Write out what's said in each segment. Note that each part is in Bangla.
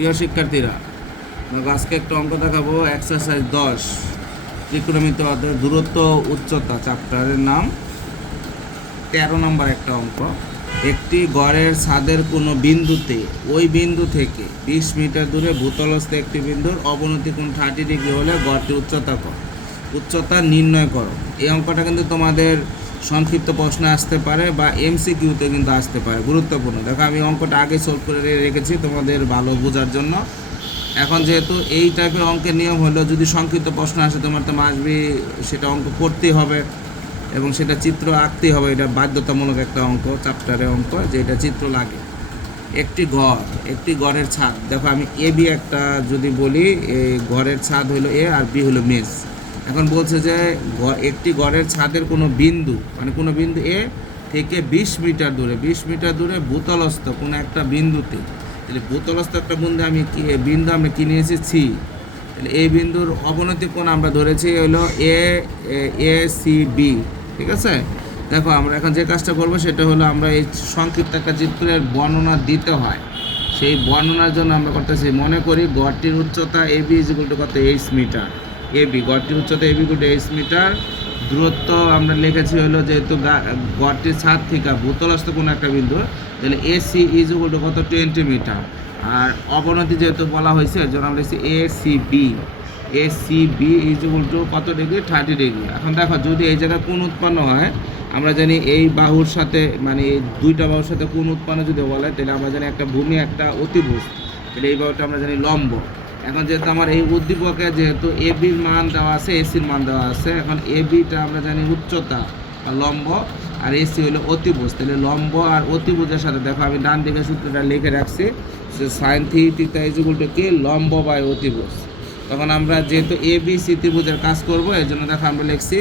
প্রিয় শিক্ষার্থীরা, আমাকে আজকে একটা অঙ্ক দেখাবো। এক্সারসাইজ 10, ত্রিকোণমিতি অধ্যায় দূরত্ব উচ্চতা চ্যাপ্টারের নাম, 13 নম্বর একটা অঙ্ক। একটি গড়ের ছাদের কোনো বিন্দুতে ওই বিন্দু থেকে 20 মিটার দূরে ভূতলস্থ একটি বিন্দুর অবনতি কোণ 30 ডিগ্রি হলে গড়টির উচ্চতা নির্ণয় করো। এই অঙ্কটা কিন্তু তোমাদের সংক্ষিপ্ত প্রশ্নে আসতে পারে বা এমসিকিউতে কিন্তু আসতে পারে, গুরুত্বপূর্ণ। দেখো, আমি অঙ্কটা আগে সলভ করে রেখেছি তোমাদের ভালো বোঝার জন্য। এখন যেহেতু এই টাইপের অঙ্কের নিয়ম হলো, যদি সংক্ষিপ্ত প্রশ্ন আসে তোমার তো মাসবি সেটা অঙ্ক করতেই হবে এবং সেটা চিত্র আঁকতেই হবে। এটা বাধ্যতামূলক একটা অঙ্ক, চ্যাপ্টারের অঙ্ক, যে এটা চিত্র লাগে। একটি ঘরের ছাদ, দেখো আমি এ বি একটা যদি বলি, এই ঘরের ছাদ হলো এ আর বি হলো মেস। এখন বলছে যে একটি ঘরের ছাদের কোনো বিন্দু, মানে কোনো বিন্দু এ থেকে 20 মিটার দূরে ভূতলস্থ কোনো একটা বিন্দুতে, তাহলে ভূতলস্থ একটা বিন্দু আমরা কি নিয়েছি সি, তাহলে এই বিন্দুর অবনতি কোণ আমরা ধরেছি হলো এ সি বি। ঠিক আছে, দেখো আমরা এখন যে কাজটা করবো সেটা হলো, আমরা এই সংক্ষিপ্ত একটা চিত্রের বর্ণনা দিতে হয়, সেই বর্ণনার জন্য আমরা করতেছি। মনে করি গড়টির উচ্চতা A B is equal to কত, 8 মিটার। গড়টির উচ্চতা A B equal to 8 metre. দূরত্ব আমরা লিখেছি হলো, যেহেতু গড়টির ছাদ থেকে ভূতলস্থ কোনো একটা বিন্দু, তাহলে A C is equal to কত, 20 মিটার। আর অবনতি যেহেতু বলা হয়েছে, এর জন্য আমরা লিখছি A C B is equal to কত ডিগ্রি, 30 ডিগ্রি। এখন দেখো, যদি এই জায়গায় কোণ উৎপন্ন হয়, আমরা জানি এই বাহুর সাথে, মানে এই দুইটা বাহুর সাথে কোণ উৎপন্ন যদি বলে, তাহলে আমরা জানি একটা ভূমি একটা অতিভুজ, তাহলে এই বাহুটা আমরা জানি লম্ব। এখন যেহেতু আমার এই উদ্দীপকে যেহেতু এ বির মান দেওয়া আছে, এসির মান দেওয়া আছে, এখন এ বিটা আমরা জানি উচ্চতা আর লম্ব, আর এসি হলো অতিভুজ। তাহলে লম্ব আর অতিভুজের সাথে, দেখো আমি ডান দিকে সূত্রটা লিখে রাখছি, sine theta is equal two কি, লম্ব বাই অতিভুজ। তখন আমরা যেহেতু এ বি সি ত্রিভুজের কাজ করবো, এর জন্য দেখো আমরা লিখছি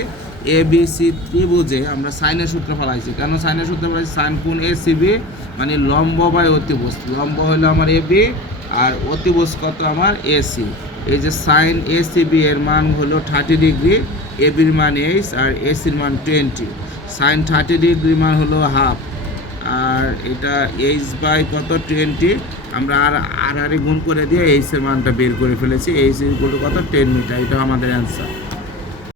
এ বি সি ত্রিভুজে আমরা সাইনের সূত্র ফেলাইছি। কেন সাইনের সূত্র ফেলাইছি, সাইন কোণ এ সি বি মানে লম্ব বাই অতিভুজ। লম্ব হলো আমার এ বি আর অতিভুজ কত আমার এসি। এই যে সাইন এ সি বি এর মান হলো 30 ডিগ্রি, এ বির মান 8 আর এসির মান 20। সাইন 30 ডিগ্রি মান হলো হাফ, আর এটা এইচ বাই কত, 20। আমরা আর গুণ করে দিয়ে এইচের মানটা বের করে ফেলেছি। এইচ ইকুয়াল টু কত, 10 মিটার। এটা আমাদের অ্যান্সার।